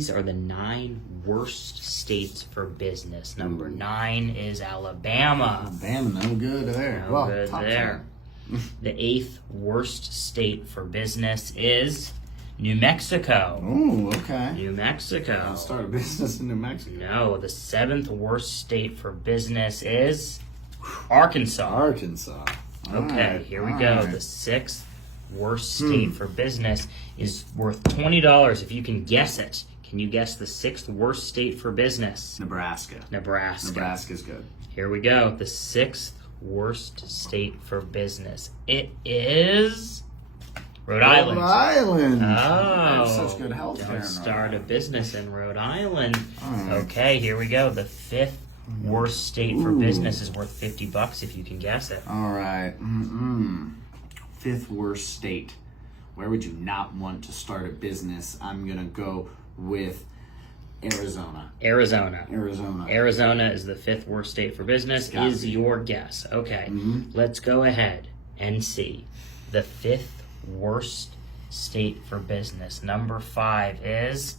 these are the 9 worst states for business. Number 9 is Alabama. Alabama, no good there. No good there. The 8th worst state for business is New Mexico. Oh, okay. New Mexico. I'll start a business in New Mexico. No, the 7th worst state for business is Arkansas. Arkansas. Okay, here we go. The 6th worst state for business is worth $20 if you can guess it. Can you guess the 6th worst state for business? Nebraska. Nebraska's good. Here we go. The 6th worst state for business. It is Rhode Island. Rhode Island. Oh, such good health care. Don't start a business in Rhode Island. Okay, here we go. The 5th worst state for business is worth $50 if you can guess it. All right. 5th worst state. Where would you not want to start a business? I'm gonna go with Arizona. Arizona is the 5th worst state for business. Is your guess? Okay, let's go ahead and see the 5th worst state for business. Number 5 is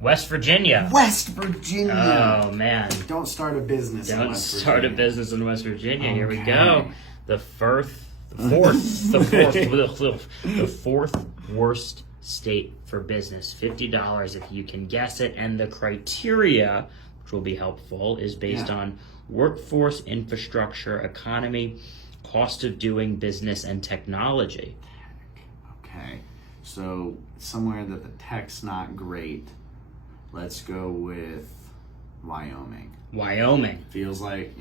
West Virginia. West Virginia. Oh man! Don't start a business. Don't start a business in West Virginia. Okay. Here we go. The fourth worst state for business. $50 if you can guess it. And the criteria, which will be helpful, is based on workforce, infrastructure, economy, cost of doing business, and technology. Okay, so somewhere that the tech's not great. Let's go with Wyoming. Wyoming. Feels like,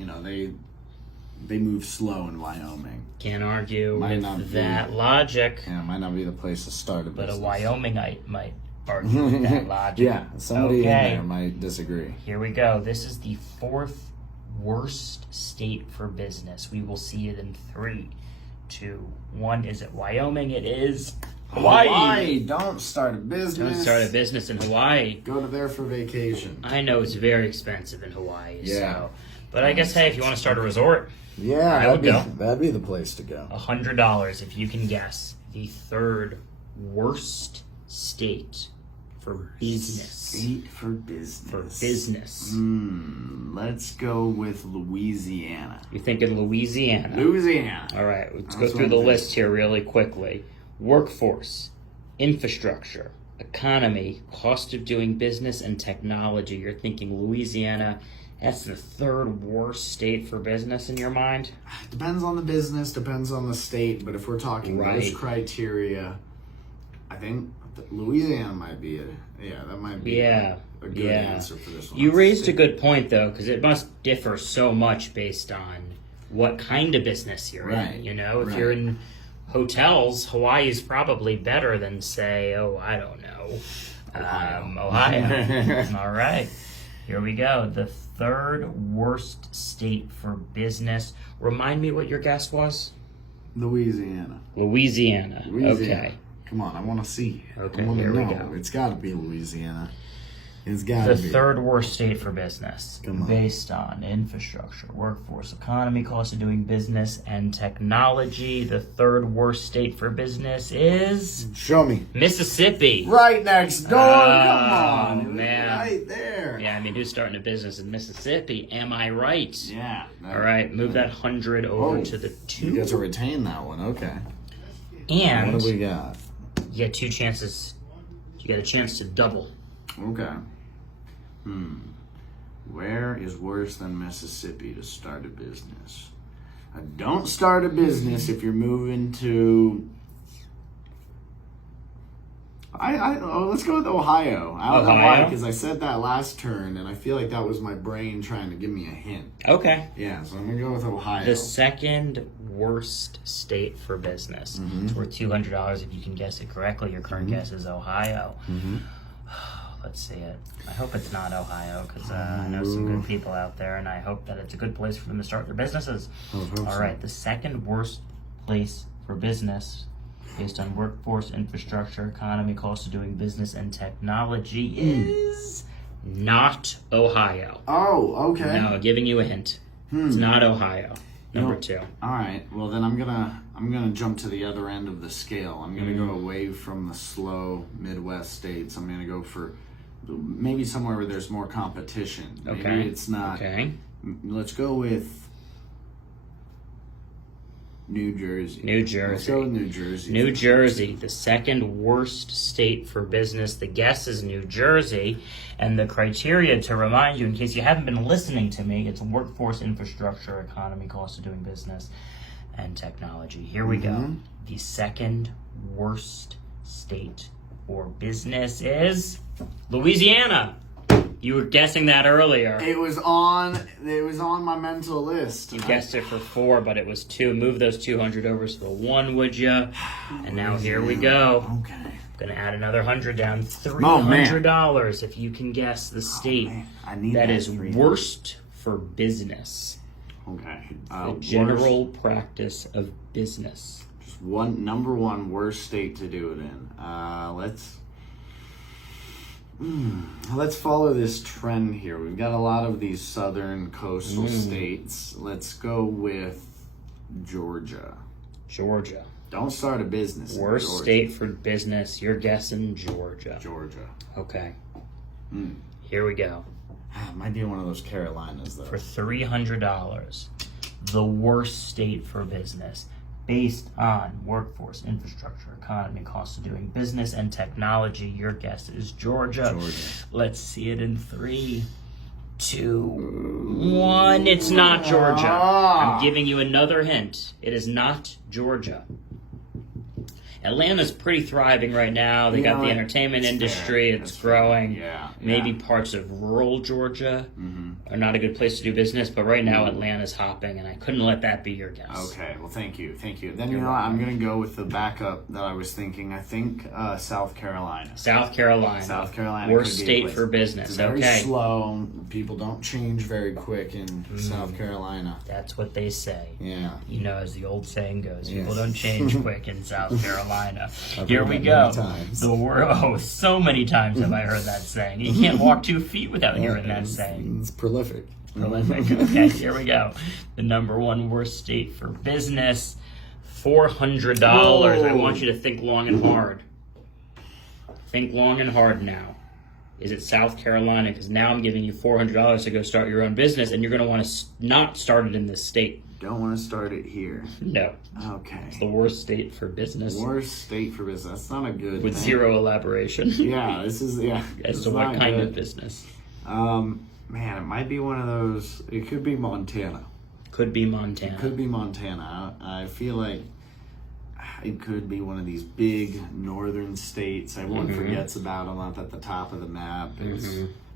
they move slow in Wyoming. Can't argue with that logic. Yeah, it might not be the place to start a business. But a Wyomingite might argue with that logic. Yeah, somebody in there might disagree. Here we go. This is the 4th worst state for business. We will see it in 3, 2, 1. Is it Wyoming? It is Hawaii. Don't start a business. Don't start a business in Hawaii. Go to there for vacation. I know it's very expensive in Hawaii. Yeah. So. But I guess, hey, if you want to start a resort, that'd be the place to go. $100 if you can guess the 3rd worst state for business. State for business. Let's go with Louisiana. You're thinking Louisiana. Louisiana. All right, let's go through the list here really quickly. Workforce, infrastructure, economy, cost of doing business, and technology. You're thinking Louisiana. That's the 3rd worst state for business in your mind? Depends on the business, depends on the state, but if we're talking those criteria, I think Louisiana might be a good answer for this one. You raised a good point, though, because it must differ so much based on what kind of business you're in. If you're in hotels, Hawaii is probably better than, say, I don't know, Ohio. All right. Here we go. The 3rd worst state for business. Remind me what your guess was? Louisiana. Okay. Come on, I want to see. Okay, here we go. It's got to be Louisiana. It's got to be. The 3rd worst state for business. Based on infrastructure, workforce, economy, cost of doing business, and technology. The 3rd worst state for business is... Show me. Mississippi. Right next door. Come on. Man. Right there. Yeah, who's starting a business in Mississippi? Am I right? Yeah. All right, move that 100 over to the 2. You get to retain that one. Okay. And... what do we got? You get 2 chances. You get a chance to double. Okay. Where is worse than Mississippi to start a business? Don't start a business if you're moving to... let's go with Ohio. Ohio? Because I said that last turn, and I feel like that was my brain trying to give me a hint. Okay. Yeah, so I'm going to go with Ohio. The 2nd worst state for business. It's worth $200 if you can guess it correctly. Your current guess is Ohio. Let's see it. I hope it's not Ohio, because I know some good people out there, and I hope that it's a good place for them to start their businesses. All right, the 2nd worst place for business, based on workforce, infrastructure, economy, cost of doing business, and technology, is not Ohio. Oh, okay. No, giving you a hint. It's not Ohio. Number 2. All right. Well, then I'm gonna jump to the other end of the scale. I'm gonna go away from the slow Midwest states. I'm gonna go for maybe somewhere where there's more competition. Maybe Okay. it's not. Okay. Let's go with New Jersey. New Let's Jersey. go with New Jersey. New Jersey, the second worst state for business. The guess is New Jersey. And the criteria, to remind you, in case you haven't been listening to me, it's workforce, infrastructure, economy, cost of doing business, and technology. Here we go. The second worst state for business is Louisiana. You were guessing that earlier. It was on my mental list. You guessed it for 4, but it was 2. Move those 200 over to the 1, would you? And now here we go. Okay. Gonna add another 100 down. $300 if you can guess the state I need that that is 300. worst for business. Okay. The general practice of business. Just number one worst state to do it in. Let's follow this trend here. We've got a lot of these southern coastal states. Let's go with Georgia. Georgia. Don't start a business. in Worst Georgia. state for business. You're guessing Georgia. Georgia. Okay. Here we go. Might be one of those Carolinas though. For $300, the worst state for business based on workforce, infrastructure, economy, cost of doing business, and technology. Your guess is Georgia. Let's see it in 3, 2, 1. It's not Georgia. I'm giving you another hint. It is not Georgia. Atlanta's pretty thriving right now. They got the entertainment industry. It's growing. Yeah. Maybe parts of rural Georgia are not a good place to do business, but right now Atlanta's hopping, and I couldn't let that be your guess. Okay, well, thank you. Then, I'm going to go with the backup that I was thinking. I think South Carolina. South Carolina. South Carolina. Worst could be a state place. for business. It's very Okay. slow. People don't change very quick in South Carolina. That's what they say. Yeah. You know, as the old saying goes, Yes. people don't change quick in South Carolina. Here heard we that go. many times. So many times have I heard that saying. You can't walk 2 feet without hearing that saying. It's prolific. Prolific. Okay, here we go. The number one worst state for business, $400. I want you to think long and hard. Think long and hard now. Is it South Carolina? Because now I'm giving you $400 to go start your own business, and you're going to want to not start it in this state. Don't want to start it here. No. Okay. It's the worst state for business. Worst state for business. That's not a good With thing. 0 elaboration. Yeah, this is, As it's to what not kind good. of business. Man, it might be one of those. It could be Montana. Could be Montana. Could be Montana. I feel like it could be one of these big northern states. Everyone forgets about them up at the top of the map. It's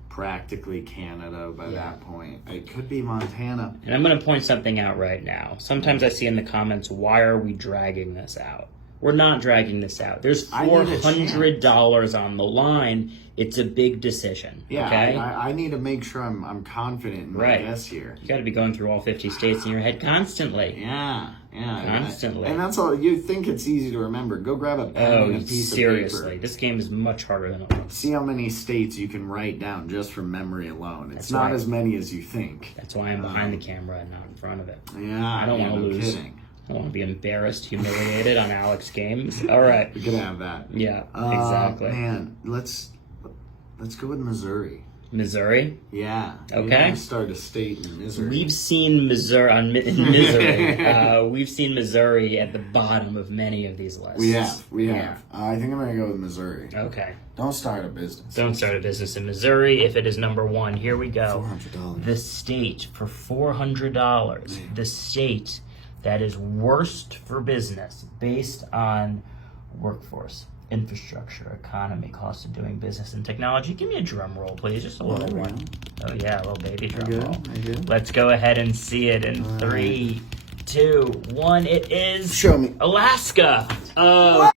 practically Canada by that point. It could be Montana. And I'm going to point something out right now. Sometimes I see in the comments, why are we dragging this out? We're not dragging this out. There's $400 on the line. It's a big decision. Yeah, okay? I need to make sure I'm confident in my guess here. You got to be going through all 50 states in your head constantly. Yeah. Constantly. And that's all. You think it's easy to remember. Go grab a pen and a piece seriously. of paper. This game is much harder than it looks. See how many states you can write down just from memory alone. It's That's not right. as many as you think. That's why I'm behind the camera and not in front of it. Yeah, I don't want to no lose. kidding. I don't want to be embarrassed, humiliated on Alex Games. All right. We could have that. Yeah, exactly. Man, let's go with Missouri. Missouri? Yeah. Okay. We start a state in Missouri. We've seen Missouri. We've seen Missouri at the bottom of many of these lists. We have. I think I'm going to go with Missouri. Okay. Don't start a business. Don't start a business in Missouri if it is number one. Here we go. $400. The state for $400. The state that is worst for business based on workforce, infrastructure, economy, cost of doing business, and technology. Give me a drum roll, please. Just a little one. Oh, yeah, a little baby drum roll. Let's go ahead and see it in 3, 2, 1. It is Show me. Alaska. Oh.